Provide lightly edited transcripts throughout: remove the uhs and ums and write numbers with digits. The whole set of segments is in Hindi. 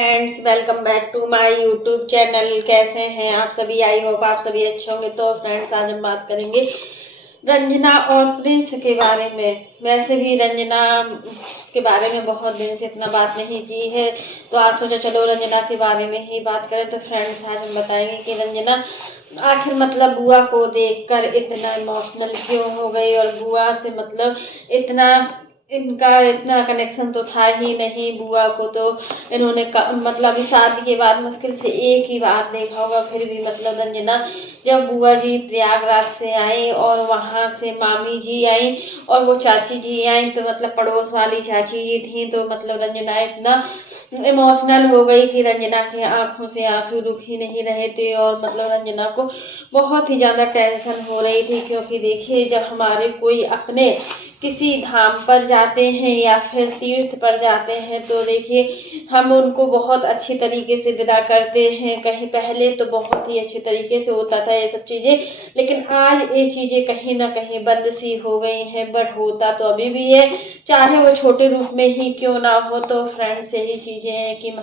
Friends, welcome back to my YouTube channel. कैसे हैं आप सभी? आई होप आप सभी अच्छे होंगे। तो फ्रेंड्स, आज हम बात करेंगे रंजना और प्रिंस के बारे में। वैसे भी रंजना के बारे में बहुत दिन से इतना बात नहीं की है, तो आज सोचा चलो रंजना के बारे में ही बात करें। तो फ्रेंड्स, आज हम बताएंगे कि रंजना आखिर बुआ को देखकर इतना इमोशनल क्यों हो गई, और बुआ से इतना इनका इतना कनेक्शन तो था ही नहीं। बुआ को तो इन्होंने इस शादी के बाद मुश्किल से एक ही बार देखा होगा। फिर भी रंजना जब बुआ जी प्रयागराज से आई और वहां से मामी जी आई और वो चाची जी आई, तो पड़ोस वाली चाची जी थी, तो रंजना इतना इमोशनल हो गई कि रंजना की आंखों से आंसू रुक ही नहीं रहे थे। और रंजना को बहुत ही ज्यादा टेंशन हो रही थी, क्योंकि देखिए, जब हमारे कोई अपने किसी धाम पर जाते हैं या फिर तीर्थ पर जाते हैं, तो देखिए हम उनको बहुत अच्छी तरीके से विदा करते हैं। कहीं पहले तो बहुत ही अच्छे तरीके से होता था ये सब चीजें, लेकिन आज ये चीजें कहीं ना कहीं बंद सी हो गई हैं। बट होता तो अभी भी है, चाहे वो छोटे रूप में ही क्यों ना हो। तो फ्रेंड्स, यही चीजें हैं कि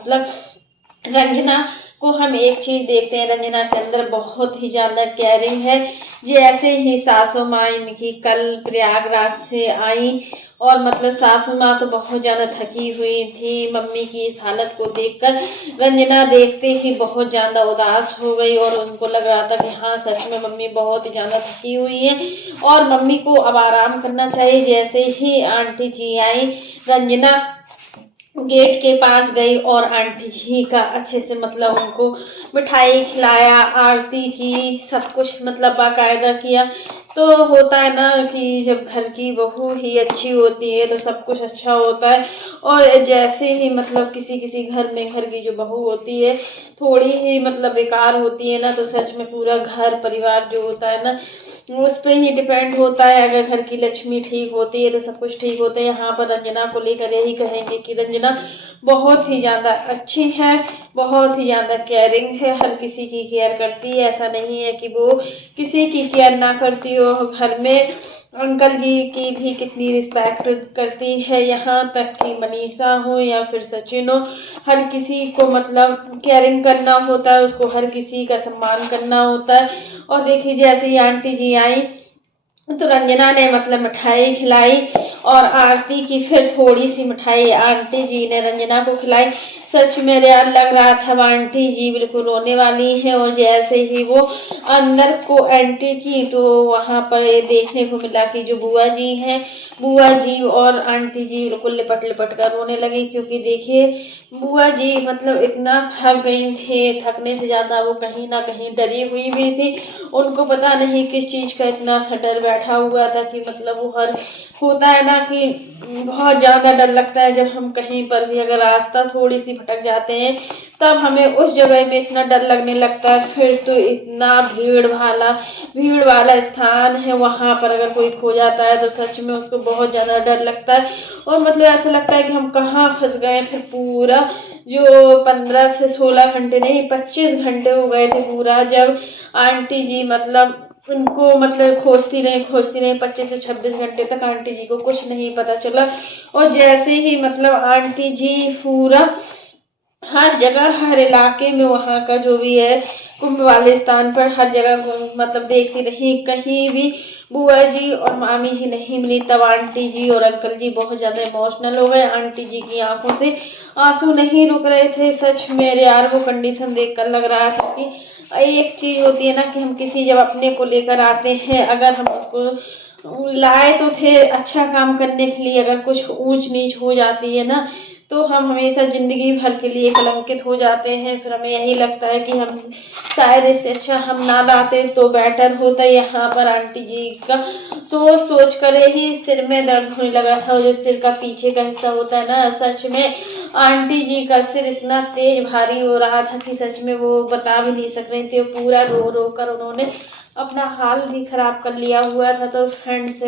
रंजना को हम एक चीज देखते हैं, रंजना के अंदर बहुत ही ज्यादा केयरिंग है। जैसे ही सासू माँ इनकी कल प्रयागराज से आई, और सासू माँ तो बहुत ज्यादा थकी हुई थी। मम्मी की इस हालत को देखकर रंजना देखते ही बहुत ज्यादा उदास हो गई, और उनको लग रहा था कि हाँ, सच में मम्मी बहुत ही ज्यादा थकी हुई है और मम्मी को अब आराम करना चाहिए। जैसे ही आंटी जी आई, रंजना गेट के पास गई और आंटी जी का अच्छे से उनको मिठाई खिलाया, आरती की, सब कुछ बाकायदा किया। तो होता है ना कि जब घर की बहू ही अच्छी होती है तो सब कुछ अच्छा होता है। और जैसे ही किसी किसी घर में घर की जो बहू होती है थोड़ी ही बेकार होती है ना, तो सच में पूरा घर परिवार जो होता है ना, उस पे ही डिपेंड होता है। अगर घर की लक्ष्मी ठीक होती है तो सब कुछ ठीक होता है। यहाँ पर रंजना को लेकर यही कहेंगे कि रंजना बहुत ही ज्यादा अच्छी है, बहुत ही ज्यादा केयरिंग है, हर किसी की केयर करती है। ऐसा नहीं है कि वो किसी की केयर ना करती हो। घर में अंकल जी की भी कितनी रिस्पेक्ट करती है, यहाँ तक कि मनीषा हो या फिर सचिन हो, हर किसी को केयरिंग करना होता है, उसको हर किसी का सम्मान करना होता है। और देखिए, जैसे ही आंटी जी आई तो रंजना ने मिठाई खिलाई और आरती की। फिर थोड़ी सी मिठाई आंटी जी ने रंजना को खिलाई। सच में यार लग रहा था आंटी जी बिल्कुल रोने वाली है। और जैसे ही वो अंदर को एंट्री की, तो वहां पर ये देखने को मिला कि जो बुआ जी हैं, बुआ जी और आंटी जी बिल्कुल लिपट लिपट कर रोने लगी। क्योंकि देखिए, बुआ जी इतना थक गई थे, थकने से ज्यादा वो कहीं ना कहीं डरी हुई भी थी। उनको पता नहीं किस चीज का इतना सा डर बैठा हुआ था कि वो हर होता है ना कि बहुत ज्यादा डर लगता है जब हम कहीं पर भी अगर रास्ता थोड़ी सी भटक जाते हैं, तब हमें उस जगह में इतना डर लगने लगता है। फिर तो इतना भीड़ वाला स्थान है, वहां पर अगर कोई खो जाता है तो सच में उसको बहुत ज्यादा डर लगता है। और ऐसा लगता है कि हम कहाँ फंस गए। फिर पूरा जो 15 से 16 घंटे नहीं, 25 घंटे हो गए थे पूरा, जब आंटी जी उनको खोजती रही 25 से 26 घंटे तक आंटी जी को कुछ नहीं पता चला। और जैसे ही आंटी जी पूरा हर जगह, हर इलाके में, वहां का जो भी है कुंभ वाले स्थान पर हर जगह देखती रही, कहीं भी बुआ जी और मामी जी नहीं मिली। तब आंटी जी और अंकल जी बहुत ज्यादा इमोशनल हो गए। आंटी जी की आंखों से आंसू नहीं रुक रहे थे। सच में यार वो कंडीशन देखकर लग रहा था कि एक चीज होती है ना कि हम किसी जब अपने को लेकर आते हैं, अगर हम उसको लाए तो थे अच्छा काम करने के लिए, अगर कुछ ऊंच नीच हो जाती है ना, तो हम हमेशा जिंदगी भर के लिए कलंकित हो जाते हैं। फिर हमें यही लगता है कि हम शायद इससे अच्छा हम ना लाते तो बेटर होता। यहाँ पर आंटी जी का सोच सोच कर ही सिर में दर्द होने लगा था। जो सिर का पीछे का हिस्सा होता है ना, सच में आंटी जी का सिर इतना तेज भारी हो रहा था कि सच में वो बता भी नहीं सक रहे थे। पूरा रो रो कर उन्होंने अपना हाल भी खराब कर लिया हुआ था। तो फ्रेंड्स,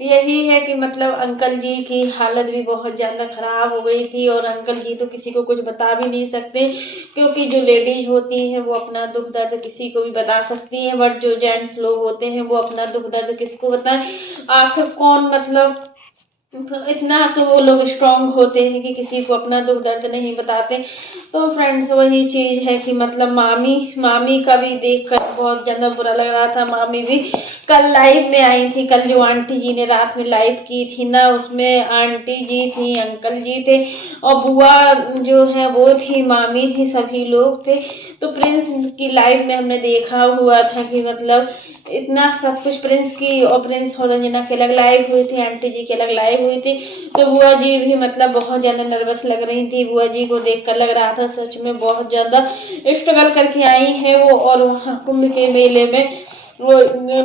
यही है कि अंकल जी की हालत भी बहुत ज्यादा खराब हो गई थी। और अंकल जी तो किसी को कुछ बता भी नहीं सकते, क्योंकि जो लेडीज होती हैं वो अपना दुख दर्द किसी को भी बता सकती हैं, बट जो जेंट्स लोग होते हैं वो अपना दुख दर्द किसको बताएं। आखिर कौन इतना तो वो लोग स्ट्रांग होते हैं कि किसी को अपना दुख दर्द नहीं बताते। तो फ्रेंड्स वही चीज़ है कि मतलब मामी का भी देखकर बहुत ज़्यादा बुरा लग रहा था। मामी भी कल लाइव में आई थी, कल जो आंटी जी ने रात में लाइव की थी ना, उसमें आंटी जी थी, अंकल जी थे और बुआ जो है वो थी, मामी थी, सभी लोग थे। तो प्रिंस की लाइव में हमने देखा हुआ था कि मतलब इतना सब कुछ प्रिंस की और प्रिंस और रंजना की अलग लाइव हुई थी, आंटी जी की अलग लाइव हुई थी। तो बुआ जी भी मतलब बहुत ज्यादा नर्वस लग रही थी। बुआ जी को देखकर लग रहा था सच में बहुत ज्यादा स्ट्रगल करके आई है वो, और वहाँ कुंभ के मेले में वो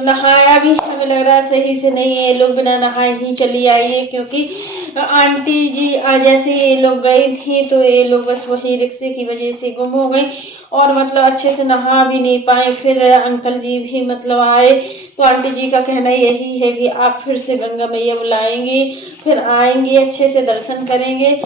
नहाया भी हमें लग रहा है सही से नहीं है, ये लोग बिना नहाए ही चली आई है। क्योंकि आंटी जी जैसे ये लोग गई थी तो ये लोग बस वही रिक्शे की वजह से गुम हो गई और मतलब अच्छे से नहा भी नहीं पाए। फिर अंकल जी भी मतलब आए तो आंटी जी का कहना यही है कि आप फिर से गंगा मैया बुलाएंगी, फिर आएंगे, अच्छे से दर्शन करेंगे,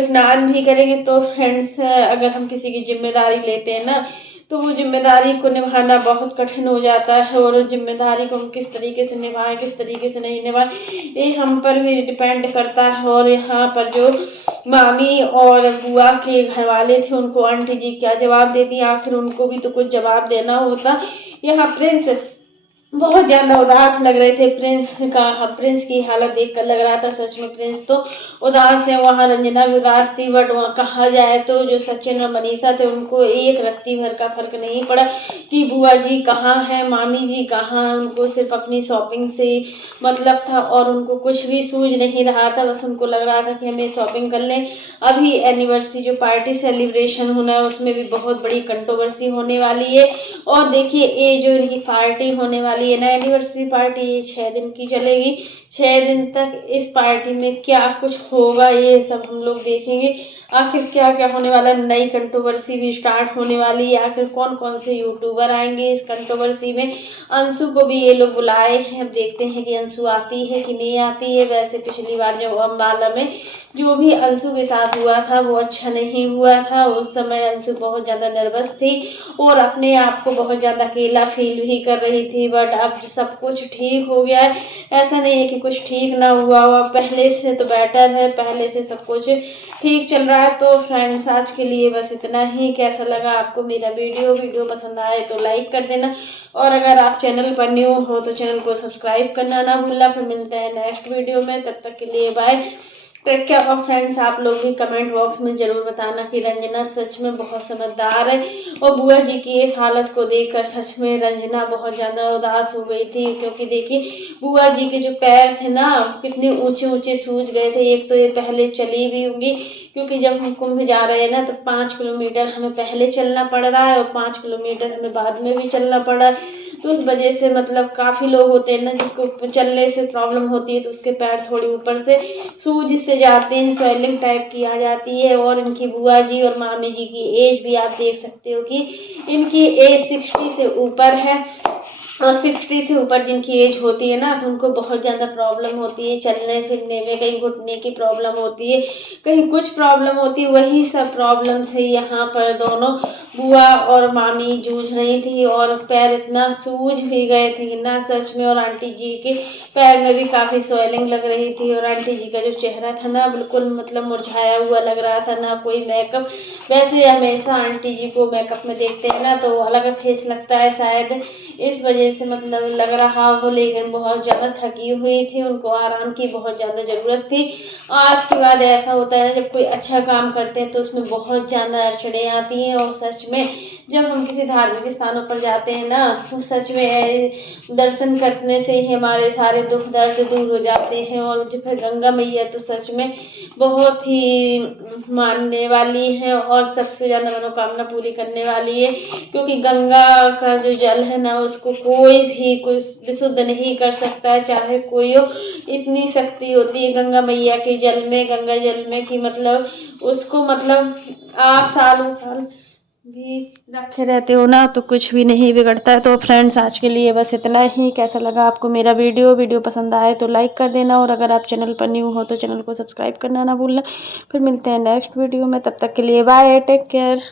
स्नान भी करेंगे। तो फ्रेंड्स अगर हम किसी की जिम्मेदारी लेते हैं ना तो वो जिम्मेदारी को निभाना बहुत कठिन हो जाता है, और जिम्मेदारी को हम किस तरीके से निभाएं, किस तरीके से नहीं निभाएं, ये हम पर भी डिपेंड करता है। और यहाँ पर जो मामी और बुआ के घर वाले थे उनको आंटी जी क्या जवाब देती, आखिर उनको भी तो कुछ जवाब देना होता। यहाँ प्रिंस बहुत ज्यादा उदास लग रहे थे। प्रिंस की हालत देखकर लग रहा था सच में प्रिंस तो उदास है। वहाँ रंजना भी उदास थी, बट वहाँ कहा जाए तो जो सचिन और मनीषा थे उनको एक रत्ती भर का फर्क नहीं पड़ा कि बुआ जी कहाँ है, मामी जी कहाँ है। उनको सिर्फ अपनी शॉपिंग से मतलब था और उनको कुछ भी सूझ नहीं रहा था। बस उनको लग रहा था कि हमें शॉपिंग कर लें। अभी एनिवर्सरी जो पार्टी सेलिब्रेशन होना है उसमें भी बहुत बड़ी कंट्रोवर्सी होने वाली है। और देखिए ये जो इनकी पार्टी होने वाली है ना, एनिवर्सरी पार्टी, ये 6 दिन की चलेगी। 6 दिन तक इस पार्टी में क्या कुछ होगा ये सब हम लोग देखेंगे। आखिर क्या क्या होने वाला, नई कंट्रोवर्सी भी स्टार्ट होने वाली है। आखिर कौन कौन से यूट्यूबर आएंगे इस कंट्रोवर्सी में। अंशु को भी ये लोग बुलाए हैं, अब देखते हैं कि अंशु आती है कि नहीं आती है। वैसे पिछली बार जब अम्बाला में जो भी अंशु के साथ हुआ था वो अच्छा नहीं हुआ था। उस समय अंशु बहुत ज़्यादा नर्वस थी और अपने आप को बहुत ज़्यादा अकेला फील भी कर रही थी। बट अब सब कुछ ठीक हो गया है, ऐसा नहीं है कि कुछ ठीक ना हुआ हुआ, पहले से तो बेटर है, पहले से सब कुछ ठीक चल रहा है। तो फ्रेंड्स आज के लिए बस इतना ही। कैसा लगा आपको मेरा वीडियो पसंद आए तो लाइक कर देना, और अगर आप चैनल पर न्यू हो तो चैनल को सब्सक्राइब करना ना भूलना। फिर मिलते हैं नेक्स्ट वीडियो में, तब तक के लिए बाय, टेक केयर। और फ्रेंड्स आप लोग भी कमेंट बॉक्स में जरूर बताना कि रंजना सच में बहुत समझदार है। और बुआ जी की इस हालत को देखकर सच में रंजना बहुत ज़्यादा उदास हो गई थी। क्योंकि देखिए बुआ जी के जो पैर थे ना कितने ऊंचे ऊंचे सूज गए थे। एक तो ये पहले चली भी होंगी, क्योंकि जब हम कुंभ जा रहे हैं ना तो 5 किलोमीटर हमें पहले चलना पड़ रहा है और 5 किलोमीटर हमें बाद में भी चलना पड़ा है। तो उस वजह से मतलब काफ़ी लोग होते हैं ना जिसको चलने से प्रॉब्लम होती है, तो उसके पैर थोड़ी ऊपर से सूज से जाते हैं, स्वेलिंग टाइप की आ जाती है। और इनकी बुआ जी और मामी जी की एज भी आप देख सकते हो कि इनकी एज 60 से ऊपर है। और 60 से ऊपर जिनकी एज होती है ना तो उनको बहुत ज़्यादा प्रॉब्लम होती है चलने फिरने में, कहीं घुटने की प्रॉब्लम होती है, कहीं कुछ प्रॉब्लम होती है। वही सब प्रॉब्लम से यहाँ पर दोनों बुआ और मामी जूझ रही थी और पैर इतना सूज भी गए थे ना सच में। और आंटी जी के पैर में भी काफ़ी स्वेलिंग लग रही थी और आंटी जी का जो चेहरा था ना बिल्कुल मतलब मुरझाया हुआ लग रहा था, ना कोई मेकअप। वैसे हमेशा आंटी जी को मेकअप में देखते हैं ना तो अलग फेस लगता है, शायद इस वजह से मतलब लग रहा हो। लेकिन बहुत ज़्यादा थकी हुई थी, उनको आराम की बहुत ज़्यादा ज़रूरत थी। आज के बाद ऐसा होता है जब कोई अच्छा काम करते हैं तो उसमें बहुत ज़्यादा अड़चने आती हैं। और सच में जब हम किसी धार्मिक स्थानों पर जाते हैं ना तो सच में दर्शन करने से ही हमारे सारे दुख दर्द दूर हो जाते हैं। और जो फिर गंगा मैया तो सच में बहुत ही मानने वाली है और सबसे ज़्यादा मनोकामना पूरी करने वाली है। क्योंकि गंगा का जो जल है ना उसको कोई भी कोई विशुद्ध नहीं कर सकता है, चाहे कोई हो। इतनी शक्ति होती है गंगा मैया के जल में, गंगा जल में कि मतलब उसको मतलब आप सालों साल भी रखे रहते हो ना तो कुछ भी नहीं बिगड़ता है। तो फ्रेंड्स आज के लिए बस इतना ही। कैसा लगा आपको मेरा वीडियो पसंद आए तो लाइक कर देना, और अगर आप चैनल पर न्यू हो तो चैनल को सब्सक्राइब करना ना भूलना। फिर मिलते हैं नेक्स्ट वीडियो में, तब तक के लिए बाय, टेक केयर।